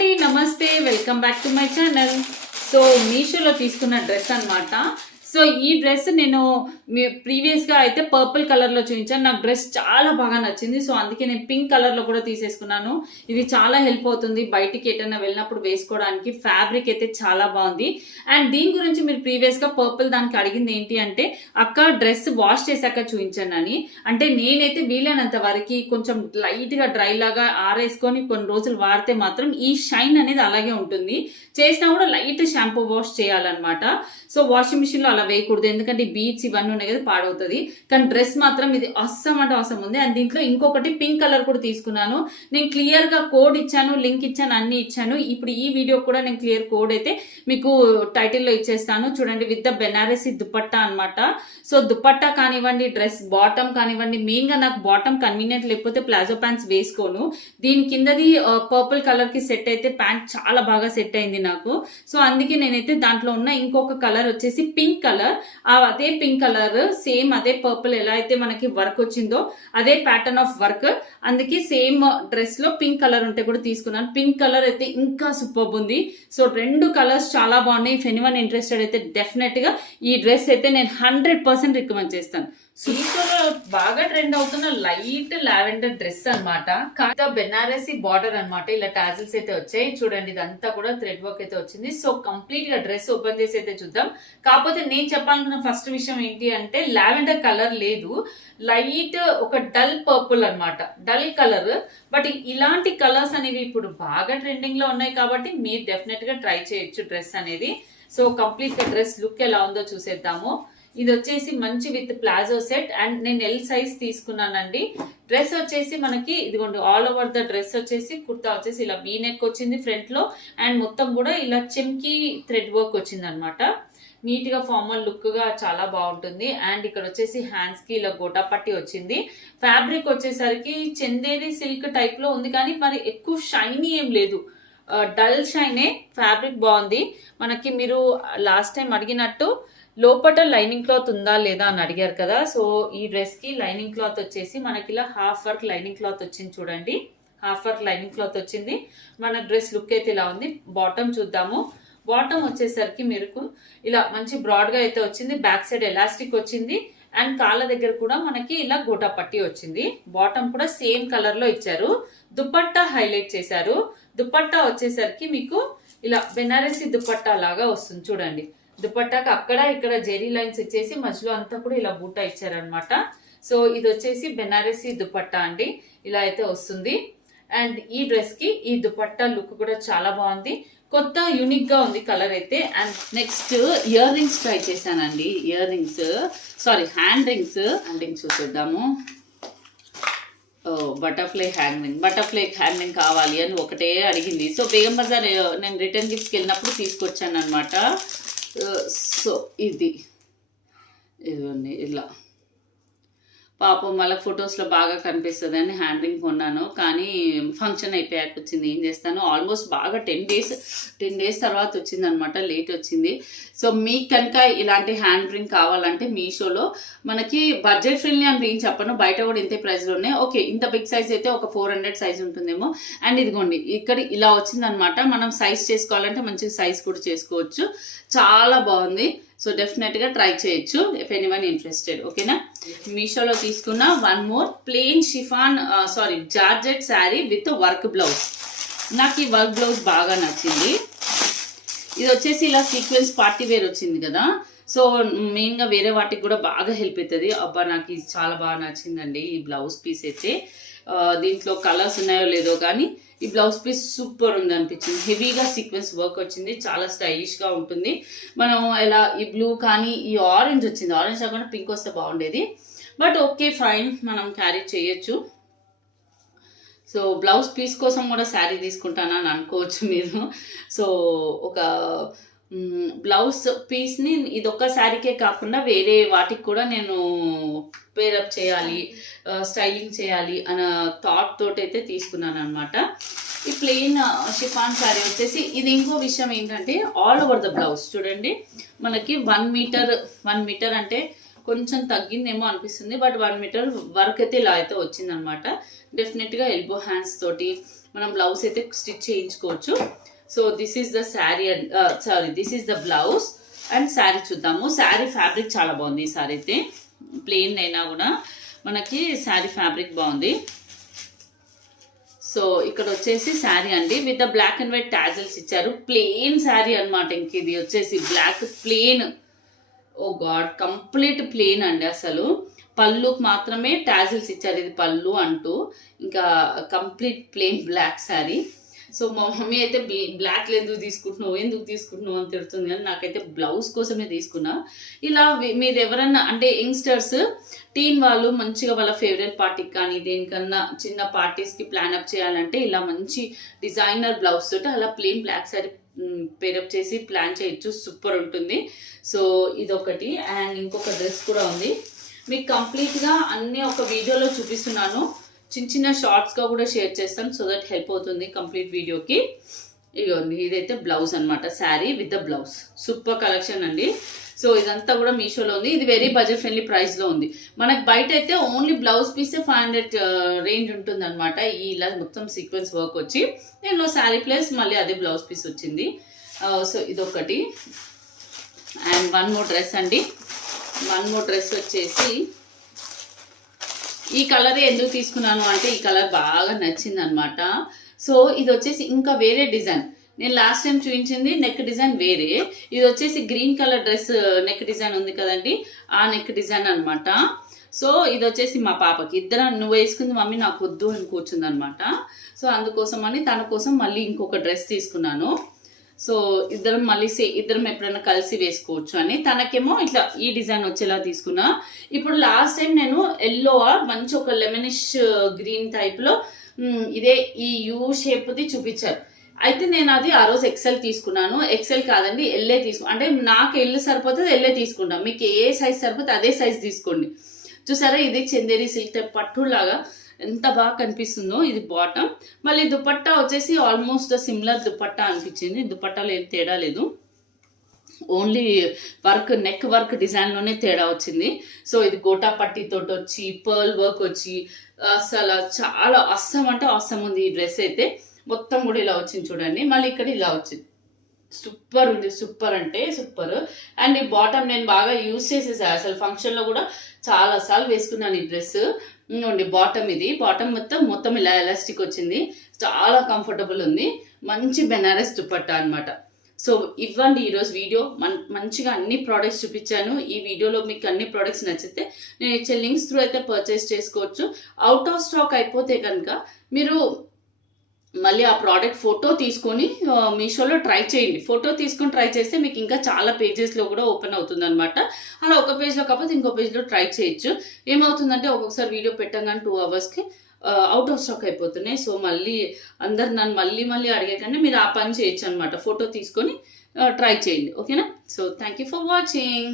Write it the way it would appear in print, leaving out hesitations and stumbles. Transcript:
అండి, నమస్తే, welcome back to my channel. So మీషోలో తీసుకున్న డ్రెస్ అన్నమాట. సో ఈ డ్రెస్ నేను ప్రీవియస్గా అయితే పర్పుల్ కలర్లో చూపించాను. నాకు డ్రెస్ చాలా బాగా నచ్చింది. సో అందుకే నేను పింక్ కలర్లో కూడా తీసేసుకున్నాను. ఇది చాలా హెల్ప్ అవుతుంది బయటికి ఎటైనా వెళ్ళినప్పుడు వేసుకోవడానికి. ఫ్యాబ్రిక్ అయితే చాలా బాగుంది. అండ్ దీని గురించి మీరు ప్రీవియస్గా పర్పుల్ దానికి అడిగింది ఏంటి అంటే, అక్క డ్రెస్ వాష్ చేశాక చూపించాను అని. అంటే నేనైతే వీలైనంత వరకు కొంచెం లైట్గా డ్రై లాగా ఆరేసుకొని కొన్ని రోజులు వాడితే మాత్రం ఈ షైన్ అనేది అలాగే ఉంటుంది. చేసినా కూడా లైట్ షాంపూ వాష్ చేయాలన్నమాట. సో వాషింగ్ మిషన్ లో అలా వేయకూడదు, ఎందుకంటే బీట్స్ ఇవన్నీ ఉన్నాయి కదా, పాడవుతుంది. కానీ డ్రెస్ మాత్రం ఇది అస్సం అంటే అవసరం ఉంది. అండ్ దీంట్లో ఇంకొకటి పింక్ కలర్ కూడా తీసుకున్నాను. నేను క్లియర్ గా కోడ్ ఇచ్చాను, లింక్ ఇచ్చాను, అన్ని ఇచ్చాను. ఇప్పుడు ఈ వీడియో కూడా నేను క్లియర్ కోడ్ అయితే మీకు టైటిల్లో ఇచ్చేస్తాను చూడండి. విత్ ద బెనారసి దుపట్టా అనమాట. సో దుపట్టా కానివ్వండి, డ్రెస్ బాటమ్ కానివ్వండి, మెయిన్ గా నాకు బాటమ్ కన్వీనియంట్ లేకపోతే ప్లాజో ప్యాంట్స్ వేసుకోను. దీని కిందది పర్పుల్ కలర్ కి సెట్ అయితే ప్యాంట్ చాలా బాగా సెట్ అయింది నాకు. సో అందుకే నేనైతే దాంట్లో ఉన్న ఇంకొక కలర్ వచ్చేసి పింక్ కలర్, అదే పింక్ కలర్ సేమ్ అదే పర్పుల్ ఎలా అయితే మనకి వర్క్ వచ్చిందో అదే ప్యాటర్న్ ఆఫ్ వర్క్, అందుకే సేమ్ డ్రెస్ లో పింక్ కలర్ ఉంటే కూడా తీసుకున్నాను. పింక్ కలర్ అయితే ఇంకా సూపర్ ఉంది. సో రెండు కలర్స్ చాలా బాగున్నాయి. ఇఫ్ ఎనీవన్ ఇంట్రెస్టెడ్ అయితే డెఫినెట్ గా ఈ డ్రెస్ అయితే నేను 100% రికమెండ్ చేస్తాను. సునీతలో బాగా ట్రెండ్ అవుతున్న లైట్ లావెండర్ డ్రెస్ అనమాట. కాకపోతే బెనారసి బార్డర్ అనమాట. ఇలా టాజిల్స్ అయితే వచ్చాయి చూడండి. ఇదంతా కూడా థ్రెడ్ వర్క్ అయితే వచ్చింది. సో కంప్లీట్ గా డ్రెస్ ఓపెన్ చేసి అయితే చూద్దాం. కాకపోతే నేను చెప్పాలనుకున్న ఫస్ట్ విషయం ఏంటి అంటే, లావెండర్ కలర్ లేదు, లైట్ ఒక డల్ పర్పుల్ అనమాట, డల్ కలర్. బట్ ఇలాంటి కలర్స్ అనేవి ఇప్పుడు బాగా ట్రెండింగ్ లో ఉన్నాయి కాబట్టి మీరు డెఫినెట్ గా ట్రై చేయొచ్చు డ్రెస్ అనేది. సో కంప్లీట్ గా డ్రెస్ లుక్ ఎలా ఉందో చూసేద్దాము. ఇది వచ్చేసి మంచి విత్ ప్లాజో సెట్ అండ్ నేను ఎల్ సైజ్ తీసుకున్నానండి. డ్రెస్ వచ్చేసి మనకి ఇదిగోండి ఆల్ ఓవర్ ద డ్రెస్ వచ్చేసి కుర్తా వచ్చేసి ఇలా వీ నెక్ వచ్చింది ఫ్రంట్ లో. అండ్ మొత్తం కూడా ఇలా చెమ్కి థ్రెడ్ వర్క్ వచ్చింది అనమాట. నీట్ గా ఫార్మల్ లుక్ గా చాలా బాగుంటుంది. అండ్ ఇక్కడ వచ్చేసి హ్యాండ్స్ కి ఇలా గోటా పట్టి వచ్చింది. ఫ్యాబ్రిక్ వచ్చేసరికి చందేరి సిల్క్ టైప్ లో ఉంది, కానీ మరి ఎక్కువ షైనీ ఏం లేదు, డల్ షైనే. ఫ్యాబ్రిక్ బాగుంది. మనకి మీరు లాస్ట్ టైం అడిగినట్టు లోపల లైనింగ్ క్లాత్ ఉందా లేదా అని అడిగారు కదా. సో ఈ డ్రెస్ కి లైనింగ్ క్లాత్ వచ్చేసి మనకి ఇలా హాఫ్ వర్క్ లైనింగ్ క్లాత్ వచ్చింది చూడండి. హాఫ్ వర్క్ లైనింగ్ క్లాత్ వచ్చింది. మన డ్రెస్ లుక్ అయితే ఇలా ఉంది. బాటమ్ చూద్దాము. బాటమ్ వచ్చేసరికి మీకు ఇలా మంచి బ్రాడ్ గా అయితే వచ్చింది. బ్యాక్ సైడ్ ఎలాస్టిక్ వచ్చింది. అండ్ కాళ్ళ దగ్గర కూడా మనకి ఇలా గోటా పట్టి వచ్చింది. బాటమ్ కూడా సేమ్ కలర్ లో ఇచ్చారు. దుపట్టా హైలైట్ చేశారు. దుపట్టా వచ్చేసరికి మీకు ఇలా బెనారసి దుపట్టా లాగా వస్తుంది చూడండి. దుపట్టాకి అక్కడ ఇక్కడ జెరీ లైన్స్ ఇచ్చేసి మధ్యలో అంతా కూడా ఇలా బూటా ఇచ్చారనమాట. సో ఇది వచ్చేసి బెనారసి దుపట్టా అండి, ఇలా అయితే వస్తుంది. అండ్ ఈ డ్రెస్ కి ఈ దుపట్టా లుక్ కూడా చాలా బాగుంది, కొత్త యూనిక్ గా ఉంది కలర్ అయితే. And next ear rings try చేశానండి. ఇయర్ రింగ్స్ హ్యాండ్ రింగ్స్ చూద్దాము. బటర్ఫ్లై హ్యాండ్ రింగ్ కావాలి అని ఒకటే అడిగింది. సో బేగం బజార్ నేను రిటర్న్ గిఫ్ట్స్కి వెళ్ళినప్పుడు తీసుకొచ్చాను అనమాట. సో ఇదిగోండి ఇలా పాపం మళ్ళీ ఫొటోస్లో బాగా కనిపిస్తుంది అని హ్యాండ్ రింగ్ కొన్నాను. కానీ ఫంక్షన్ అయిపోయాక వచ్చింది, ఏం చేస్తాను. ఆల్మోస్ట్ బాగా 10 డేస్ తర్వాత వచ్చింది అనమాట, లేట్ వచ్చింది. సో మీకు కనుక ఇలాంటి హ్యాండ్ రింగ్ కావాలంటే మీషోలో మనకి బడ్జెట్ ఫ్రెండ్లీ అని ఏం చెప్పను, బయట కూడా ఇంతే ప్రైస్లో ఉన్నాయి. ఓకే, ఇంత బిగ్ సైజ్ అయితే ఒక 400 సైజ్ ఉంటుందేమో. అండ్ ఇదిగోండి ఇక్కడ ఇలా వచ్చింది అనమాట. మనం సైజ్ చేసుకోవాలంటే మంచిగా సైజ్ కూడా చేసుకోవచ్చు. చాలా బాగుంది. సో డెఫినెట్ గా ట్రై చేయొచ్చు ఇఫ్ ఎనీవన్ ఇంట్రెస్టెడ్. ఓకేనా. మీషోలో తీసుకున్న one more plain chiffon georgette sari with work blouse. నాకు ఈ వర్క్ బ్లౌజ్ బాగా నచ్చింది. ఇది వచ్చేసి ఇలా సీక్వెన్స్ పార్టీ వేర్ వచ్చింది కదా. సో మెయిన్ గా వేరే వాటికి కూడా బాగా హెల్ప్ అవుతుంది. అబ్బా నాకు ఇది చాలా బాగా నచ్చిందండి ఈ బ్లౌజ్ పీస్ అయితే. దీంట్లో కలర్స్ ఉన్నాయో లేదో కానీ ఈ బ్లౌజ్ పీస్ సూపర్ ఉంది అనిపించింది. హెవీగా సీక్వెన్స్ వర్క్ వచ్చింది, చాలా స్టైలిష్ గా ఉంటుంది. మనం ఇలా ఈ బ్లూ కానీ ఈ ఆరెంజ్ వచ్చింది, ఆరెంజ్ కాకుండా పింక్ వస్తే బాగుండేది. బట్ ఓకే ఫైన్, మనం క్యారీ చేయొచ్చు. సో బ్లౌజ్ పీస్ కోసం కూడా శారీ తీసుకుంటానని అనుకోవచ్చు మీరు. సో ఒక బ్లౌజ్ పీస్ని ఇదొక్క శారీకే కాకుండా వేరే వాటికి కూడా నేను పేరప్ చేయాలి, స్టైలింగ్ చేయాలి అన్న థాట్ తోటి అయితే తీసుకున్నాను అనమాట. ఈ ప్లెయిన్ షిఫాన్ శారీ వచ్చేసి ఇది ఇంకో విషయం ఏంటంటే ఆల్ ఓవర్ ద బ్లౌజ్ చూడండి మనకి 1 మీటర్ అంటే కొంచెం తగ్గిందేమో అనిపిస్తుంది, బట్ 1 మీటర్ వర్క్ అయితే ఇలా అయితే వచ్చిందనమాట. డెఫినెట్గా ఎల్బో హ్యాండ్స్ తోటి మనం బ్లౌజ్ అయితే స్టిచ్ చేయించుకోవచ్చు. So this is the sari and this is the blouse and sari చూద్దాము. శారీ ఫ్యాబ్రిక్ చాలా బాగుంది. ఈ శారీ అయితే ప్లెయిన్ అయినా కూడా మనకి శారీ ఫ్యాబ్రిక్ బాగుంది. సో ఇక్కడ వచ్చేసి శారీ అండి with the black and white tassels ఇచ్చారు. ప్లెయిన్ శారీ అనమాట. ఇంక ఇది వచ్చేసి black plain, oh God complete plain అండి. అసలు పళ్ళుకి మాత్రమే టాజిల్స్ ఇచ్చారు, ఇది పళ్ళు అంటూ. ఇంకా complete plain black sari. So మా మమ్మీ అయితే బ్లాక్ ఎందుకు తీసుకుంటున్నావు అని తిడుతుంది, కానీ నాకైతే బ్లౌజ్ కోసమే తీసుకున్నా. ఇలా మీరు ఎవరన్నా అంటే యంగ్స్టర్స్ టీన్ వాళ్ళు మంచిగా వాళ్ళ ఫేవరెట్ పార్టీకి కానీ దేనికన్నా చిన్న పార్టీస్కి ప్లాన్ అప్ చేయాలంటే ఇలా మంచి డిజైనర్ బ్లౌజ్ తోటి అలా ప్లెయిన్ బ్లాక్ శారీ పేరప్ చేసి ప్లాన్ చేయొచ్చు. సూపర్ ఉంటుంది. సో ఇదొకటి. అండ్ ఇంకొక డ్రెస్ కూడా ఉంది. మీకు కంప్లీట్గా అన్నీ ఒక వీడియోలో చూపిస్తున్నాను. చిన్న చిన్న షార్ట్స్గా కూడా షేర్ చేస్తాను, సో దట్ హెల్ప్ అవుతుంది కంప్లీట్ వీడియోకి. ఇదిగోండి, ఇదైతే బ్లౌజ్ అనమాట. Sari with the blouse. Super collection అండి. సో ఇదంతా కూడా మీషోలో ఉంది. ఇది వెరీ బడ్జెట్ ఫ్రెండ్లీ ప్రైస్లో ఉంది. మనకు బయట అయితే ఓన్లీ బ్లౌజ్ పీసే 500 రేంజ్ ఉంటుంది అనమాట. ఇలా మొత్తం సీక్వెన్స్ వర్క్ వచ్చి నేను శారీ ప్లస్ మళ్ళీ అదే బ్లౌజ్ పీస్ వచ్చింది. సో ఇదొకటి. అండ్ వన్ మోర్ డ్రెస్ అండి. వన్ మోర్ డ్రెస్ వచ్చేసి ఈ కలరే ఎందుకు తీసుకున్నాను అంటే ఈ కలర్ బాగా నచ్చింది అనమాట. సో ఇది వచ్చేసి ఇంకా వేరే డిజైన్. నేను లాస్ట్ టైం చూపించింది నెక్ డిజైన్ వేరే. ఇది వచ్చేసి green colour dress neck design ఉంది కదండి, ఆ నెక్ డిజైన్ అనమాట. సో ఇది వచ్చేసి మా పాపకి ఇద్దరు నువ్వు వేసుకుంది మమ్మీ నాకు వద్దు అని కూర్చుంది అనమాట. సో అందుకోసం అని తన కోసం మళ్ళీ ఇంకొక డ్రెస్ తీసుకున్నాను. సో ఇద్దరం మళ్ళీ ఇద్దరం ఎప్పుడైనా కలిసి వేసుకోవచ్చు అని. తనకేమో ఇట్లా ఈ డిజైన్ వచ్చేలా తీసుకున్నా. ఇప్పుడు లాస్ట్ టైం నేను ఎల్లో మంచి ఒక లెమనిష్ గ్రీన్ టైప్లో ఇదే ఈ యూ షేప్ది చూపించారు. అయితే నేను అది ఆ రోజు ఎక్సెల్ తీసుకున్నాను. ఎక్సెల్ కాదండి, ఎల్ఏ అంటే నాకు ఎల్లు సరిపోతుంది ఎల్ఏ తీసుకుంటాం. మీకు ఏ సైజ్ సరిపోతే అదే సైజ్ తీసుకోండి. చూసారా, ఇది చందేరి సిల్క్ టైప్ పట్టులాగా ఎంత బాగా కనిపిస్తుందో. ఇది బాటమ్. మళ్ళీ దుపట్టా వచ్చేసి ఆల్మోస్ట్ సిమిలర్ దుపట్టా అనిపించింది. దుపట్టాలో ఏం తేడా లేదు, ఓన్లీ వర్క్ నెక్ వర్క్ డిజైన్లోనే తేడా వచ్చింది. సో ఇది గోటా పట్టీతోటి వచ్చి పర్ల్ వర్క్ వచ్చి అసలు చాలా అస్సం అంటే అస్సం ఉంది. ఈ డ్రెస్ అయితే మొత్తం కూడా ఇలా వచ్చింది చూడండి. మళ్ళీ ఇక్కడ ఇలా వచ్చింది. సూపర్ ఉంది, సూపర్ అంటే సూపర్. అండ్ ఈ బాటమ్ నేను బాగా యూజ్ చేసేసాను. అసలు ఫంక్షన్లో కూడా చాలా సార్లు వేసుకున్నాను ఈ డ్రెస్. ఇంకోండి బాటమ్, ఇది బాటమ్ మొత్తం ఇలా ఎలాస్టిక్ వచ్చింది. చాలా కంఫర్టబుల్ ఉంది. మంచి బెనారస్ దుపట్టా అనమాట. సో ఇవ్వండి ఈరోజు వీడియో. మంచిగా అన్ని ప్రోడక్ట్స్ చూపించాను. ఈ వీడియోలో మీకు అన్ని ప్రోడక్ట్స్ నచ్చితే నేను ఇచ్చే లింక్స్ త్రూ అయితే పర్చేస్ చేసుకోవచ్చు. అవుట్ ఆఫ్ స్టాక్ అయిపోతే కనుక మీరు మళ్ళీ ఆ ప్రోడక్ట్ ఫోటో తీసుకొని మీషోలో ట్రై చేయండి. ఫోటో తీసుకొని ట్రై చేస్తే మీకు ఇంకా చాలా పేజెస్లో కూడా ఓపెన్ అవుతుంది అనమాట. అలా ఒక పేజ్లో కాకపోతే ఇంకో పేజ్లో ట్రై చేయొచ్చు. ఏమవుతుందంటే ఒక్కొక్కసారి వీడియో పెట్టగానే 2 అవర్స్కి అవుట్ ఆఫ్ స్టాక్ అయిపోతున్నాయి. సో మళ్ళీ అందరు నన్ను మళ్ళీ అడిగేకంటే మీరు ఆ పని చేయొచ్చు అనమాట. ఫోటో తీసుకొని ట్రై చేయండి. ఓకేనా? So thank you for watching.